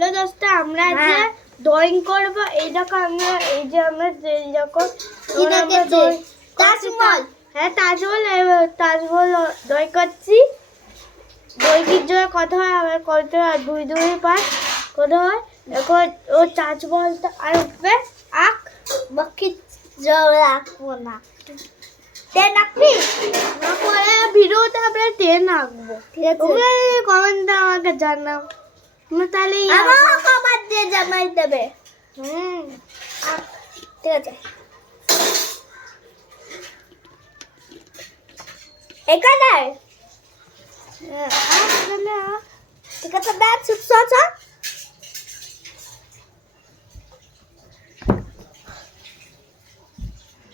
Hello দোস্ত, আমরা যে ড্রয়িং করব। এই দেখো আমরা আমরা তাজমহল, হ্যাঁ তাজমহল ড্রয়িং করছি। বইটির জন্য কত হয় আমার কত হয় 2 2 5 কত হয়। এখন ও তাজমহলটা আর উঠবে আঁক বাকি জল আঁকবো না। 10 আঁকবি না, পরে ভিডিওতে আমরা 10 আঁকবো। ঠিক আছে, তোমরা কমেন্টে আমাকে জানাও। তাহলে আমাকে কমেন্ট দিয়ে জানাই দেবে। ঠিক আছে, এখানে ঠিক আছে। ব্যাগ ছুটছ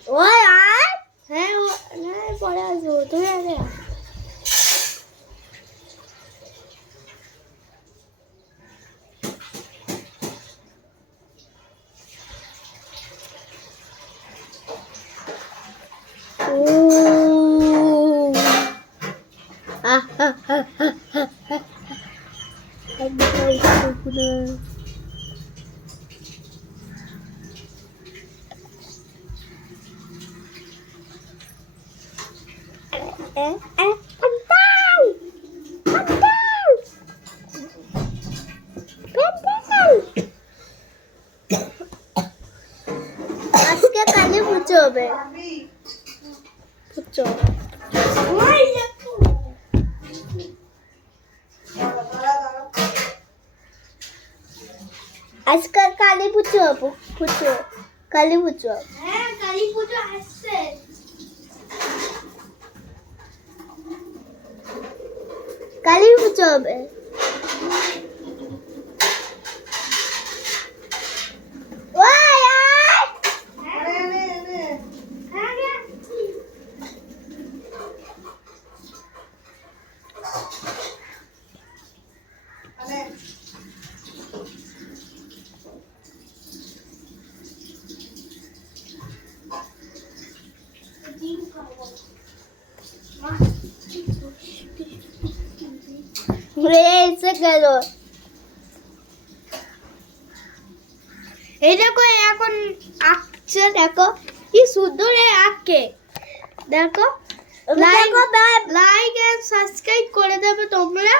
ওই আর হ্যাঁ পরে আসবো। তুমি আগে আজকে কালি পুজো হবে। পুজো আজকে কালী পুজো হবে। কালী পুজো, হ্যাঁ কালী পুজো আসছে। কালী পুজো হবে। এসে গেল। এই দেখো এখন আঁকছে, দেখো কি সুন্দর আঁকে। দেখো লাইক এন্ড সাবস্ক্রাইব করে দেবে তোমরা।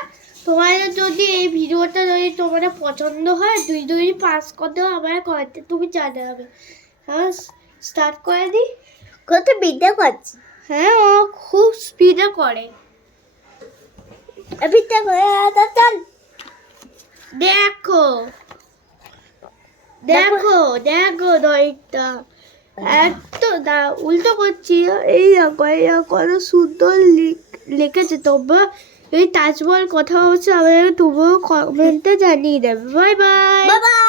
তোমাদের যদি এই ভিডিওটা যদি তোমাদের পছন্দ হয় 2 2 5 কত আমার কমেন্টে তুমি জানাবে। হ্যাঁ স্টার্ট করে দিই। কত ভিডিও করছি। হ্যাঁ ও খুব স্পিডে করে। ভিডিও করে চল। দেখো দেখো দেখো দইটা একটু উল্টো করছি। এই কত সুন্দর লিখেছে। তোমরা এই তাজমহল কথা হচ্ছে আমাদের তবুও কমেন্টে জানিয়ে দেবে। Bye bye.